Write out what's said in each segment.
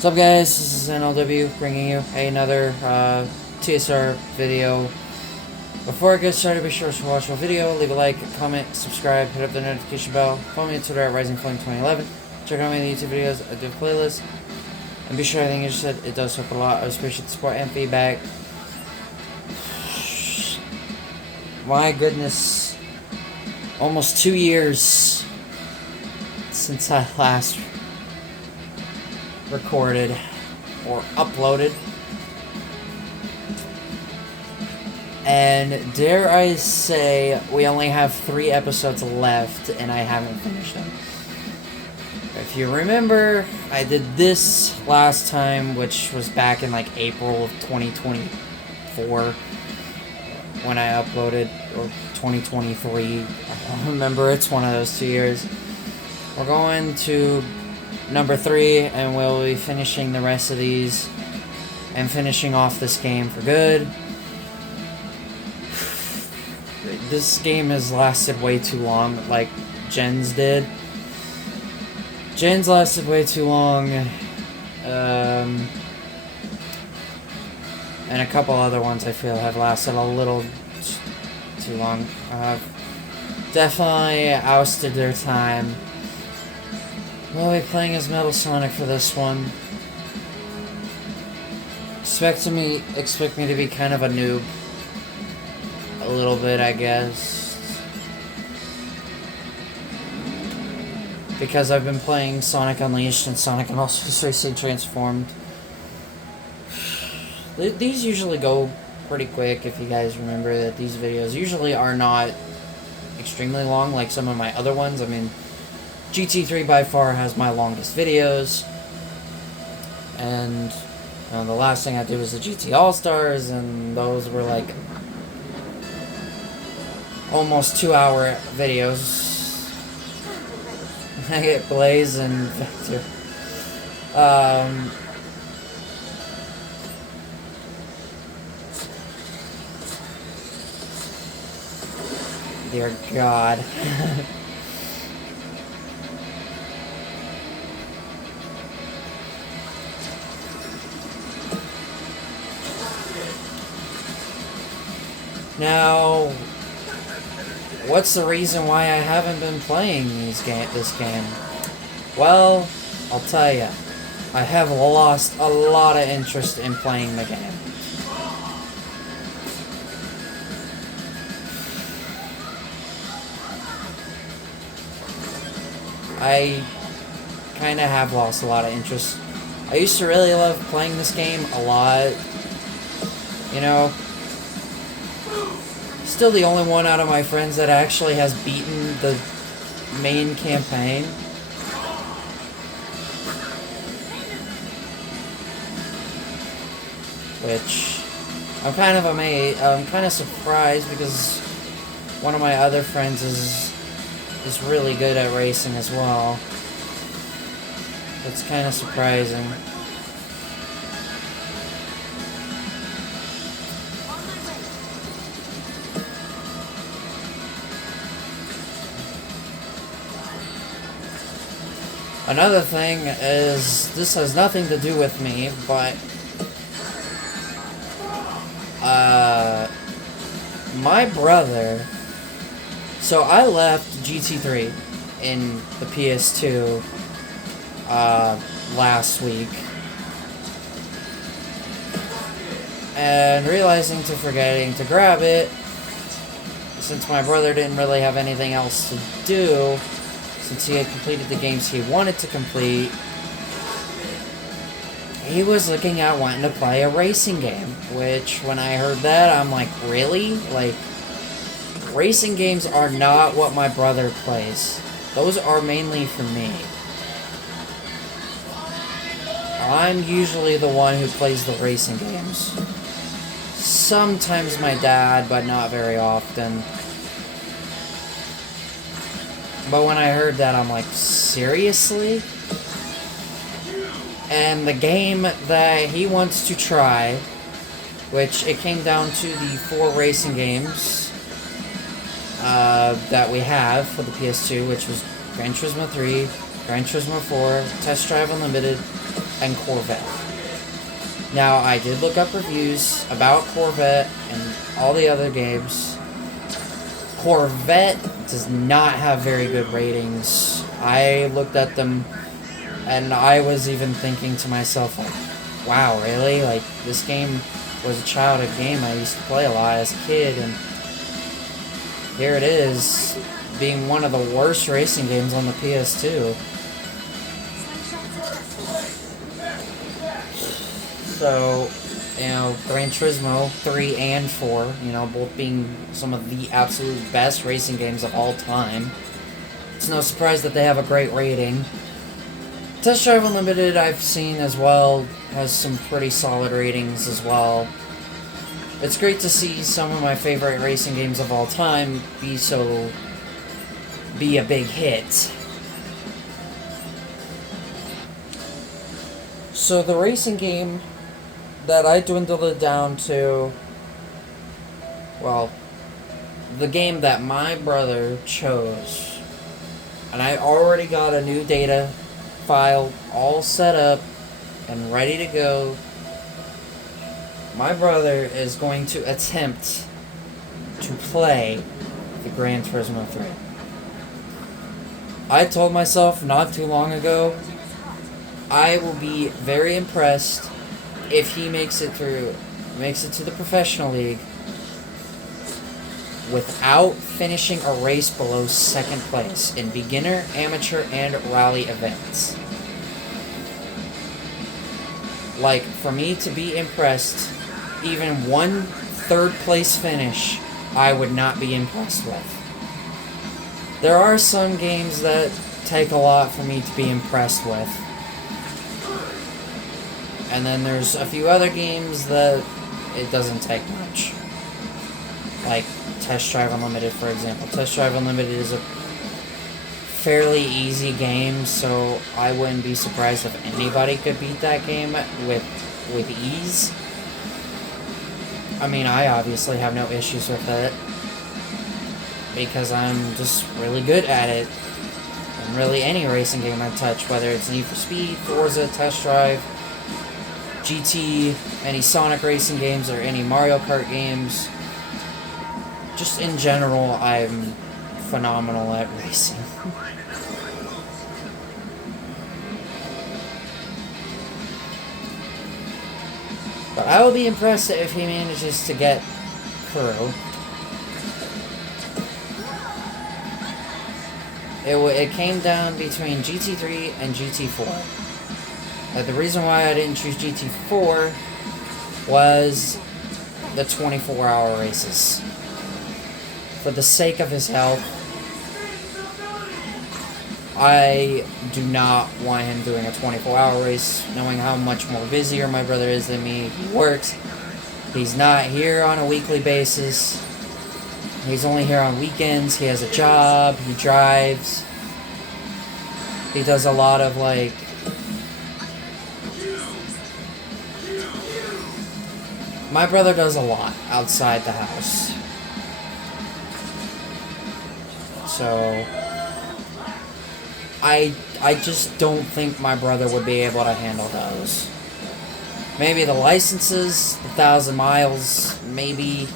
What's up, guys? This is NLW bringing you another TSR video. Before I get started, be sure to watch my video, leave a like, comment, subscribe, hit up the notification bell, follow me on Twitter at RisingFlame2011, check out my YouTube videos, I do a playlist, and be sure everything you just said, it does help a lot. I appreciate the support and feedback. My goodness, almost 2 years since I last recorded or uploaded, and dare I say we only have 3 episodes left and I haven't finished them. If you remember, I did this last time, which was back in like April of 2024 when I uploaded, or 2023, I don't remember, it's one of those 2 years. We're going to number 3, and we'll be finishing the rest of these and finishing off this game for good. This game has lasted way too long, like Jen's did. Jen's lasted way too long, and a couple other ones I feel have lasted a little too long. Definitely ousted their time. We'll be playing as Metal Sonic for this one. Expect me to be kind of a noob. A little bit, I guess. Because I've been playing Sonic Unleashed and Sonic and also Racing Transformed. These usually go pretty quick, if you guys remember that these videos usually are not extremely long like some of my other ones. I mean, GT3 by far has my longest videos, and the last thing I did was the GT All-Stars, and those were like almost 2-hour videos. I get Blaze and Vector. Dear God. Now, what's the reason why I haven't been playing this game? Well, I'll tell you. I have lost a lot of interest in playing the game. I kind of have lost a lot of interest. I used to really love playing this game a lot. You know, still the only one out of my friends that actually has beaten the main campaign. Which I'm kind of amazed. I'm kind of surprised because one of my other friends is really good at racing as well. It's kind of surprising. Another thing is, this has nothing to do with me, but my brother, so I left GT3 in the PS2 last week, and forgetting to grab it, since my brother didn't really have anything else to do, since he had completed the games he wanted to complete. He was looking at wanting to play a racing game, which when I heard that, I'm like, really? Like, racing games are not what my brother plays. Those are mainly for me. I'm usually the one who plays the racing games. Sometimes my dad, but not very often. But when I heard that, I'm like, seriously? And the game that he wants to try, which it came down to the 4 racing games that we have for the PS2, which was Gran Turismo 3, Gran Turismo 4, Test Drive Unlimited, and Corvette. Now, I did look up reviews about Corvette and all the other games. Corvette does not have very good ratings. I looked at them, and I was even thinking to myself, like, wow, really? Like, this game was a childhood game I used to play a lot as a kid, and here it is, being one of the worst racing games on the PS2. So, you know, Gran Turismo 3 and 4, you know, both being some of the absolute best racing games of all time. It's no surprise that they have a great rating. Test Drive Unlimited, I've seen as well, has some pretty solid ratings as well. It's great to see some of my favorite racing games of all time be a big hit. So the racing game that I dwindled it down to, well, the game that my brother chose, and I already got a new data file all set up and ready to go. My brother is going to attempt to play the Gran Turismo 3. I told myself not too long ago, I will be very impressed if he makes it to the professional league without finishing a race below second place in beginner, amateur, and rally events. Like, for me to be impressed, even one third place finish, I would not be impressed with. There are some games that take a lot for me to be impressed with. And then there's a few other games that it doesn't take much. Like Test Drive Unlimited, for example. Test Drive Unlimited is a fairly easy game, so I wouldn't be surprised if anybody could beat that game with ease. I mean, I obviously have no issues with it, because I'm just really good at it. And really any racing game I touch, whether it's Need for Speed, Forza, Test Drive, GT, any Sonic racing games, or any Mario Kart games. Just in general, I'm phenomenal at racing. But I will be impressed if he manages to get through. It came down between GT3 and GT4. The reason why I didn't choose GT4 was the 24-hour races. For the sake of his health, I do not want him doing a 24-hour race, knowing how much more busier my brother is than me. He works. He's not here on a weekly basis. He's only here on weekends. He has a job. He drives. He does a lot of, like, my brother does a lot outside the house. So I just don't think my brother would be able to handle those. Maybe the licenses, the 1,000 miles, maybe.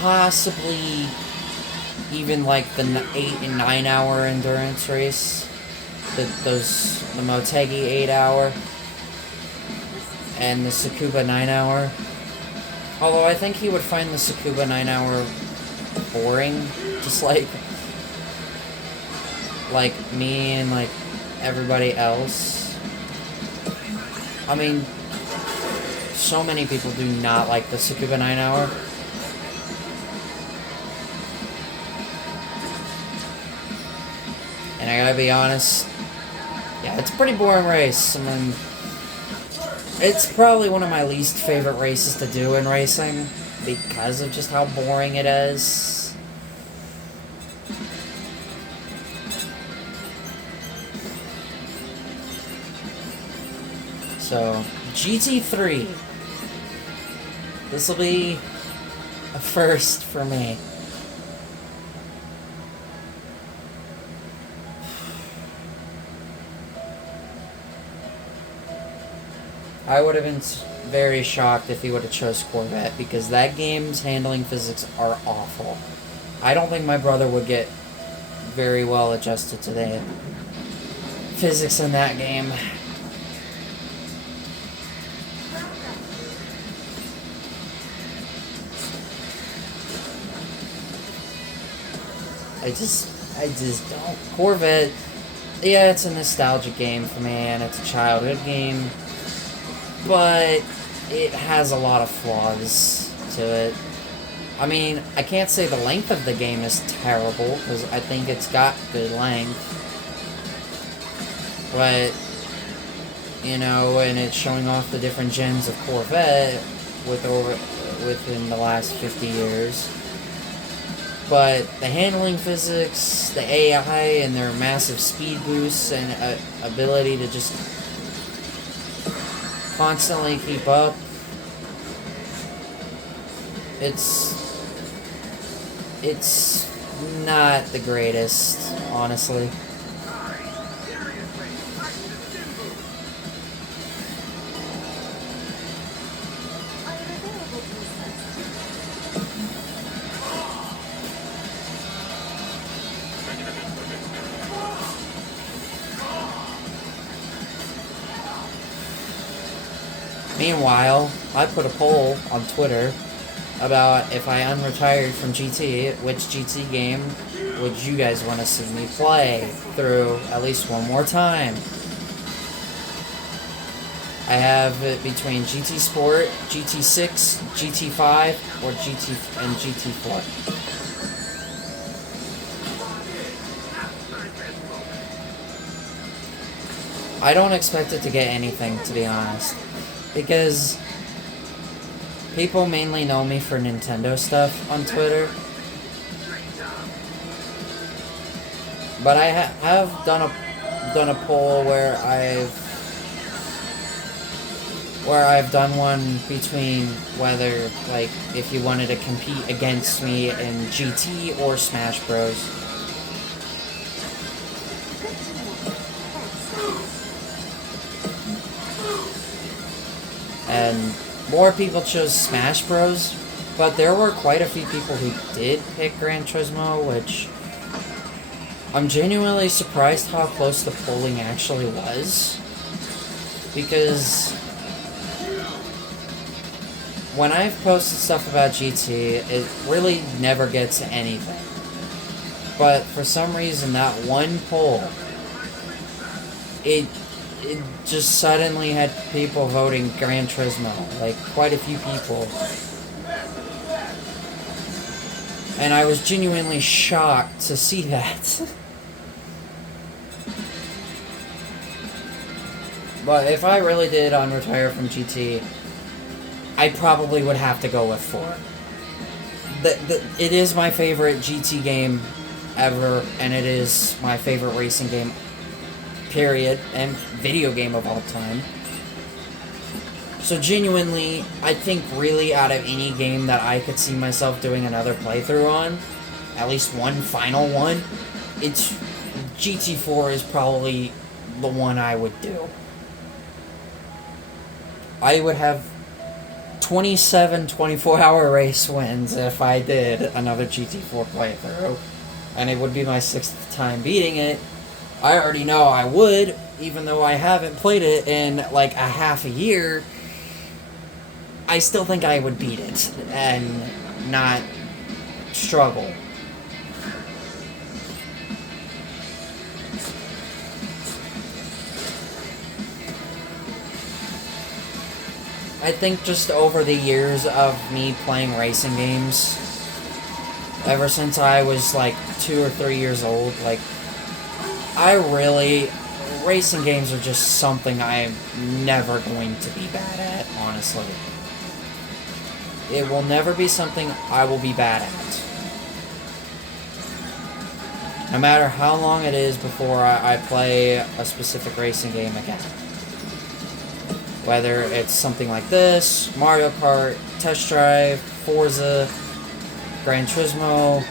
Possibly even like the 8 and 9 hour endurance race. The Motegi 8 hour. And the Tsukuba 9 hour. Although I think he would find the Tsukuba 9 hour boring. Just like me and like everybody else. I mean, so many people do not like the Tsukuba 9 hour. And I gotta be honest, yeah, it's a pretty boring race. I mean, it's probably one of my least favorite races to do in racing because of just how boring it is. So, GT3. This will be a first for me. I would have been very shocked if he would have chose Corvette, because that game's handling physics are awful. I don't think my brother would get very well adjusted to the physics in that game. I just don't. Corvette, yeah, it's a nostalgic game for me, and it's a childhood game, but it has a lot of flaws to it. I mean, I can't say the length of the game is terrible, because I think it's got good length. But, you know, and it's showing off the different gens of Corvette within the last 50 years. But the handling physics, the AI, and their massive speed boosts and ability to just constantly keep up, it's not the greatest, honestly. Meanwhile, I put a poll on Twitter about if I unretired from GT, which GT game would you guys want to see me play through at least one more time? I have it between GT Sport, GT6, GT5, or GT4. I don't expect it to get anything, to be honest, because people mainly know me for Nintendo stuff on Twitter. But I have done a poll where I've done one between whether, like, if you wanted to compete against me in GT or Smash Bros. And more people chose Smash Bros, but there were quite a few people who did pick Gran Turismo, which I'm genuinely surprised how close the polling actually was, because when I've posted stuff about GT, it really never gets to anything. But for some reason, that one poll, it just suddenly had people voting Gran Turismo, like quite a few people. And I was genuinely shocked to see that. But if I really did unretire from GT, I probably would have to go with 4. It is my favorite GT game ever, and it is my favorite racing game, period, and video game of all time. So genuinely, I think really out of any game that I could see myself doing another playthrough on, at least one final one, it's GT4 is probably the one I would do. I would have 27 24-hour race wins if I did another GT4 playthrough, and it would be my 6th time beating it. I already know I would, even though I haven't played it in like a half a year. I still think I would beat it and not struggle. I think just over the years of me playing racing games, ever since I was like 2 or 3 years old, like, racing games are just something I'm never going to be bad at, honestly. It will never be something I will be bad at. No matter how long it is before I play a specific racing game again. Whether it's something like this, Mario Kart, Test Drive, Forza, Gran Turismo,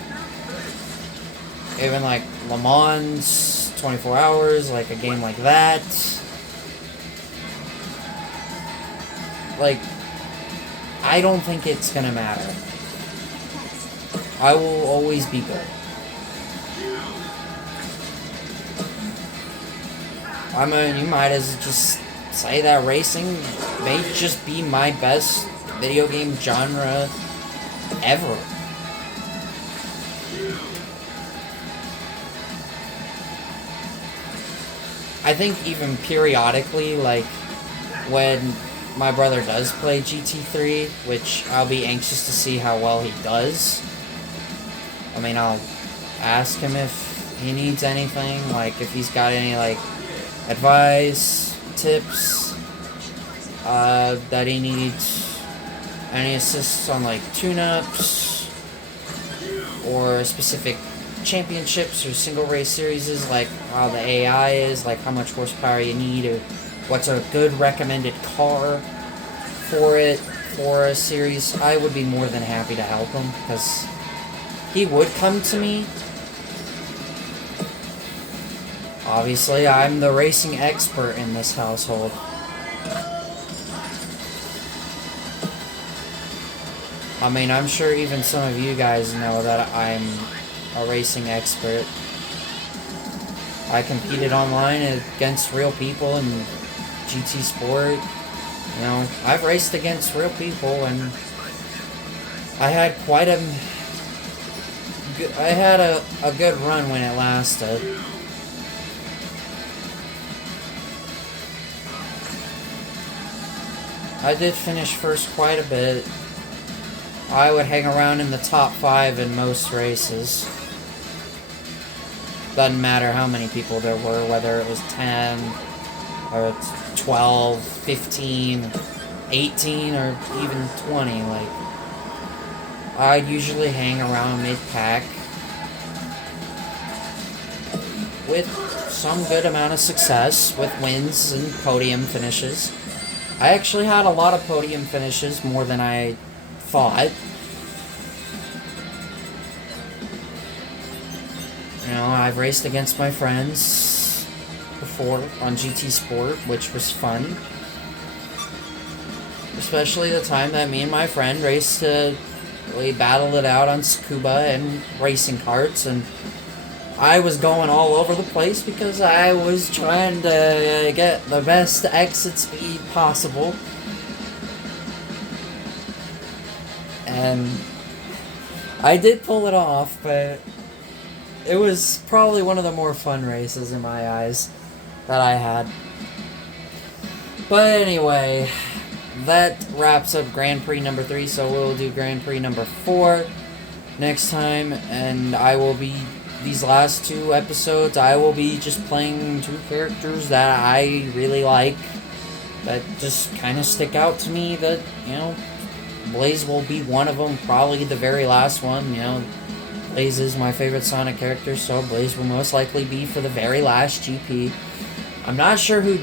even like Le Mans, 24 hours, like a game like that. like, I don't think it's gonna matter. I will always be good. I mean, you might as just say that racing may just be my best video game genre ever. I think even periodically, like, when my brother does play GT3, which I'll be anxious to see how well he does. I mean, I'll ask him if he needs anything, like, if he's got any, like, advice, tips, that he needs, any assists on, like, tune-ups, or specific championships or single race series, like how the AI is, like how much horsepower you need, or what's a good recommended car for it, for a series. I would be more than happy to help him, because he would come to me. Obviously, I'm the racing expert in this household. I mean, I'm sure even some of you guys know that I'm a racing expert. I competed online against real people in GT Sport. You know, I've raced against real people, and I had a good run when it lasted. I did finish first quite a bit. I would hang around in the top 5 in most races. Doesn't matter how many people there were, whether it was 10, or 12, 15, 18, or even 20. Like, I'd usually hang around mid-pack with some good amount of success, with wins and podium finishes. I actually had a lot of podium finishes, more than I thought. You know, I've raced against my friends before on GT Sport, which was fun. Especially the time that me and my friend raced we battled it out on scuba and racing karts, and I was going all over the place because I was trying to get the best exit speed possible. And I did pull it off, but it was probably one of the more fun races in my eyes that I had. But anyway, that wraps up Grand Prix number 3, so we'll do Grand Prix number 4 next time, and I will be, these last 2 episodes, I will be just playing 2 characters that I really like, that just kind of stick out to me, that, you know, Blaze will be one of them, probably the very last one. You know, Blaze is my favorite Sonic character, so Blaze will most likely be for the very last GP. I'm not sure who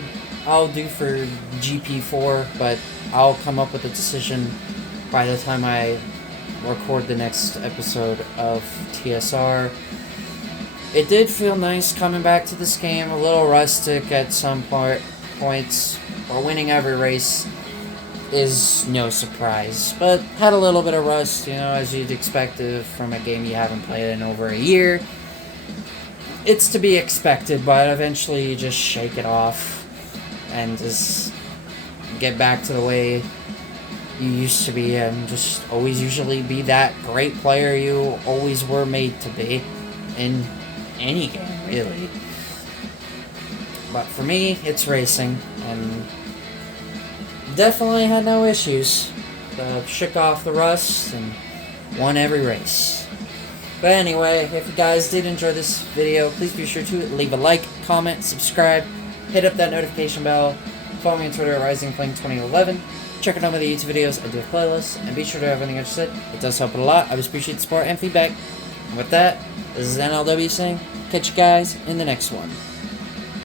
I'll do for GP4, but I'll come up with a decision by the time I record the next episode of TSR. It did feel nice coming back to this game, a little rustic at some points, but winning every race is no surprise, but had a little bit of rust, you know, as you'd expect from a game you haven't played in over a year. It's to be expected, but eventually you just shake it off and just get back to the way you used to be, and just always usually be that great player you always were made to be in any game, really. But for me, it's racing, and definitely had no issues. Shook off the rust and won every race. But anyway, if you guys did enjoy this video, please be sure to leave a like, comment, subscribe, hit up that notification bell, follow me on Twitter at RisingFlame2011, check out some of the YouTube videos, I do have playlists, and be sure to have everything I just said. It does help it a lot. I just appreciate the support and feedback. And with that, this is NLW saying, catch you guys in the next one.